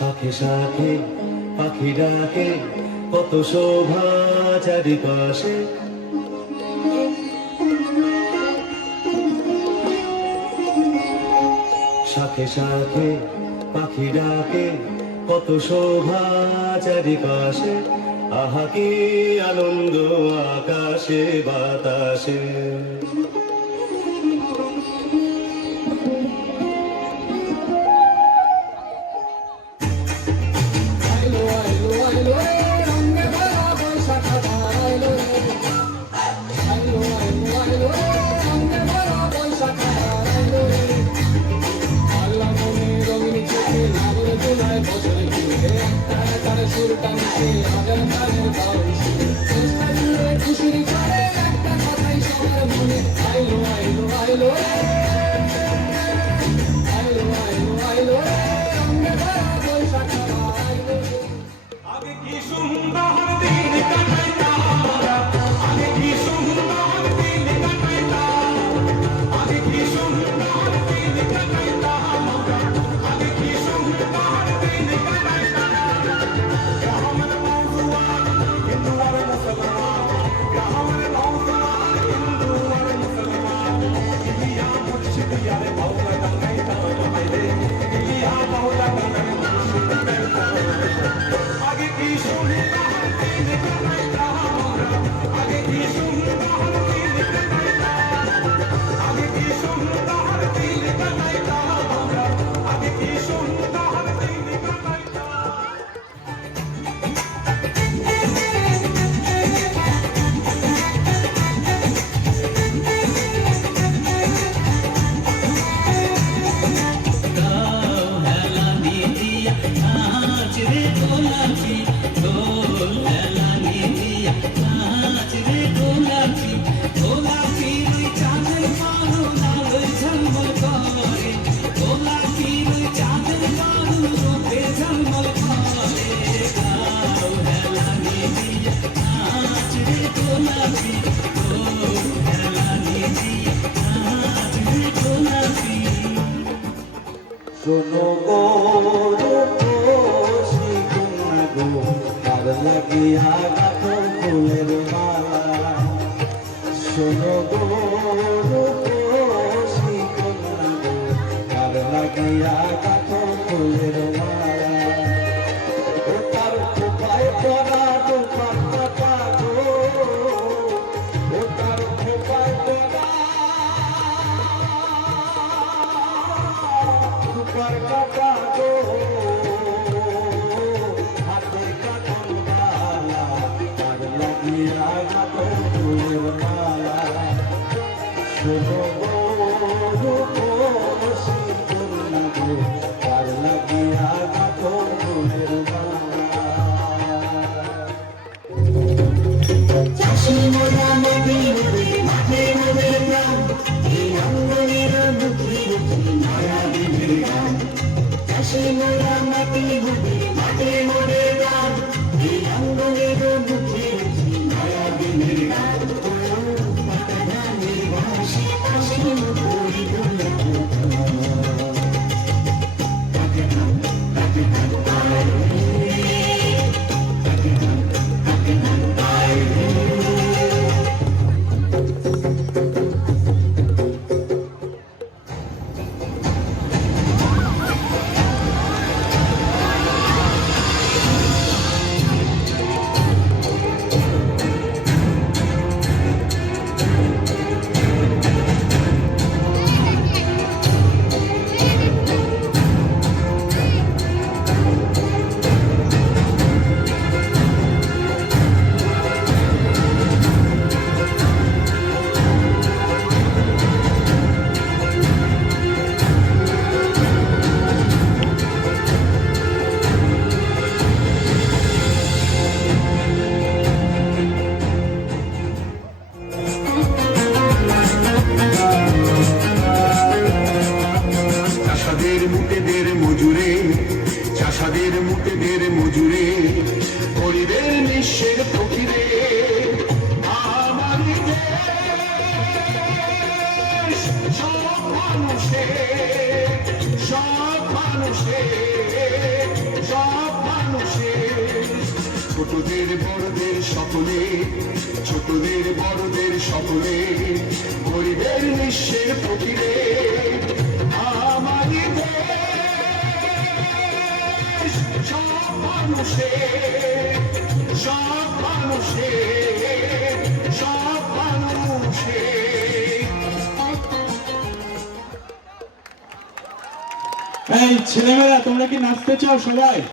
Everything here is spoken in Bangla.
শাখে শাখে পাখি ডাকে, কত শোভা চারিপাশে। শাখে শাখে পাখি ডাকে, কত শোভা চারিপাশে। আহা কি আনন্দ আকাশে বাতাসে। শোনো গো রূপসী কন্যা গো, তার লাগিয়া গাঁথো ফুলের মালা। শোনো গো রূপসী কন্যা গো, তার লাগিয়া গাঁথো ফুলের মালা। ও তার খোপায় পরা দুপাট্টা গো, ও তার খোপায় পরা কাটা গো, হাতে কাটন বালা, তার লাগিয়া গাঁথো ফুলের মালা। শোনো গো রূপসী কন্যা গো, তার লাগিয়া গাঁথো ফুলের মালা। চাষি মোরা নদী নদী মাঠে নদীর গ্রাম, এই অঙ্গনের বুকি বুকি মায়া দিনের গান। চাষি মোরা মাটি বুকি মাঠে মোরে গান, এই অঙ্গনের বুকি বুকি মায়া দিনের গান। পাতা ধানে বাসি বাসি মুখরি দুলা ছোটদের বড়দের সকলে, ছোটদের বড়দের সকলে, গরিবের নিঃস্বের ফকিরে আমারই দেশ। সব মানুষের, সব মানুষের, সব মানুষের। এই ছেলেমেয়েরা তোমরা কি নাচতে চাও সবাই?